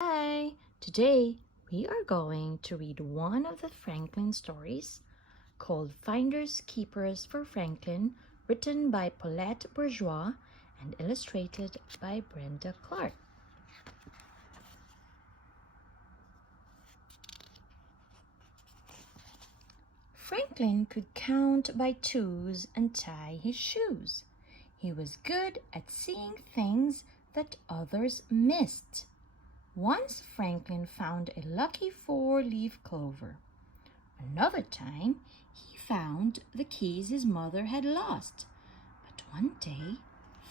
Hi! Today we are going to read one of the Franklin stories called Finders Keepers for Franklin, written by Paulette Bourgeois and illustrated by Brenda Clark. Franklin could count by twos and tie his shoes. He was good at seeing things that others missed. Once Franklin found a lucky four-leaf clover. Another time, he found the keys his mother had lost. But one day,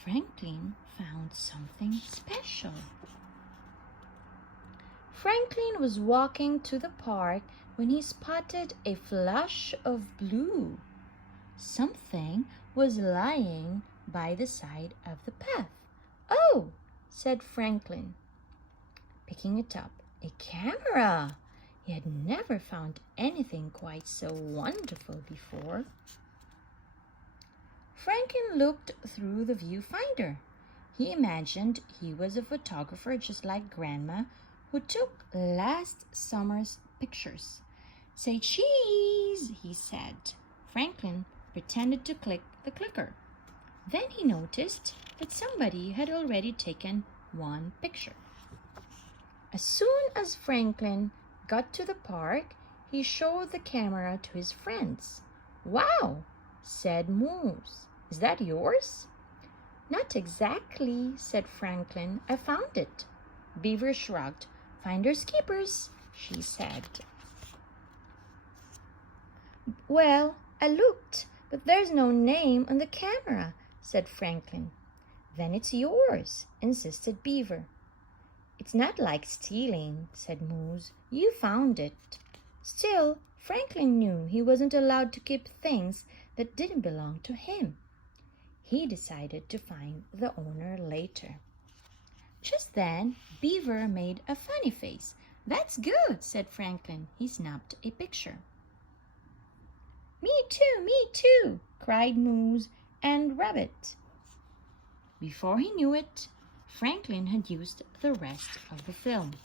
Franklin found something special. Franklin was walking to the park when he spotted a flash of blue. Something was lying by the side of the path. "Oh!" said Franklin, picking it up. A camera! He had never found anything quite so wonderful before. Franklin looked through the viewfinder. He imagined he was a photographer just like Grandma, who took last summer's pictures. "Say cheese," he said. Franklin pretended to click the clicker. Then he noticed that somebody had already taken one picture. As soon as Franklin got to the park, he showed the camera to his friends. "Wow," said Moose. "Is that yours?" "Not exactly," said Franklin. "I found it." Beaver shrugged. "Finders keepers," she said. "Well, I looked, but there's no name on the camera," said Franklin. "Then it's yours," insisted Beaver. "It's not like stealing," said Moose. "You found it." Still, Franklin knew he wasn't allowed to keep things that didn't belong to him. He decided to find the owner later. Just then, Beaver made a funny face. "That's good," said Franklin. He snapped a picture. Me too," cried Moose and Rabbit. Before he knew it, Franklin had used the rest of the film.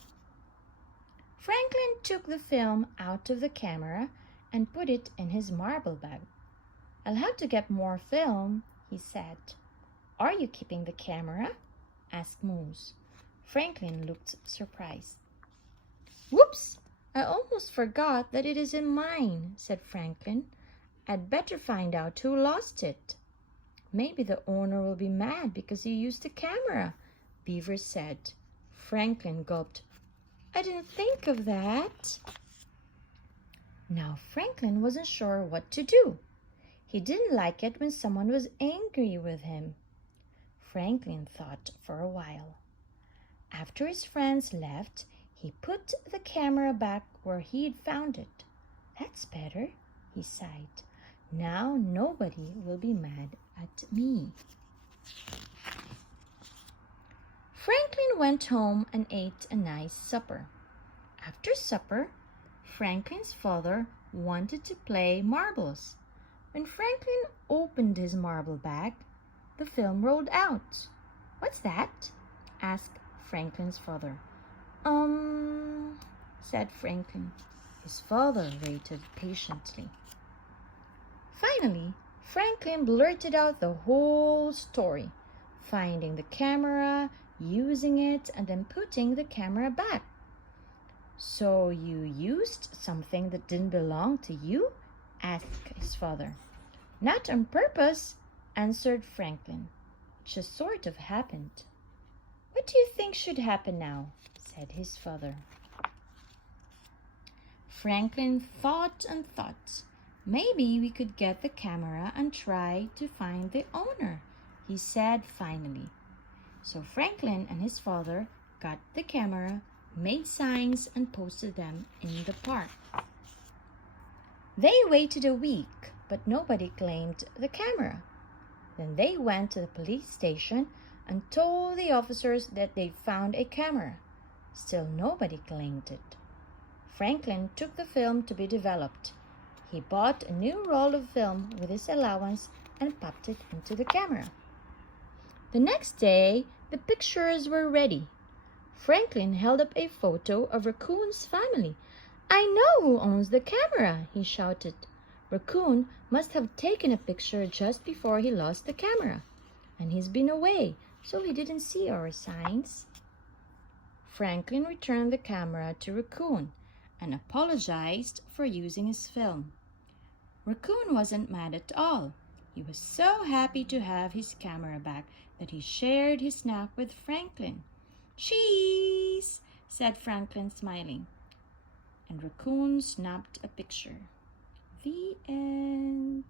Franklin took the film out of the camera and put it in his marble bag. "I'll have to get more film," he said. "Are you keeping the camera?" asked Moose. Franklin looked surprised. "Whoops! I almost forgot that it isn't mine," said Franklin. "I'd better find out who lost it." "Maybe the owner will be mad because you used the camera," Beaver said. Franklin gulped. "I didn't think of that." Now Franklin wasn't sure what to do. He didn't like it when someone was angry with him. Franklin thought for a while. After his friends left, he put the camera back where he'd found it. "That's better," he sighed. "Now nobody will be mad at me." Franklin went home and ate a nice supper. After supper, Franklin's father wanted to play marbles. When Franklin opened his marble bag, the film rolled out. "What's that?" asked Franklin's father. Said Franklin. His father waited patiently. Finally, Franklin blurted out the whole story, finding the camera, using it, and then putting the camera back. "So you used something that didn't belong to you?" asked his father. "Not on purpose," answered Franklin. "It just sort of happened." "What do you think should happen now?" said his father. Franklin thought and thought. "Maybe we could get the camera and try to find the owner," he said finally. So Franklin and his father got the camera, made signs, and posted them in the park. They waited a week, but nobody claimed the camera. Then they went to the police station and told the officers that they'd found a camera. Still nobody claimed it. Franklin took the film to be developed. He bought a new roll of film with his allowance and popped it into the camera. The next day, the pictures were ready. Franklin held up a photo of Raccoon's family. "I know who owns the camera," he shouted. "Raccoon must have taken a picture just before he lost the camera. And he's been away, so he didn't see our signs." Franklin returned the camera to Raccoon and apologized for using his film. Raccoon wasn't mad at all. He was so happy to have his camera back that he shared his snack with Franklin. "Cheese!" said Franklin, smiling. And Raccoon snapped a picture. The end.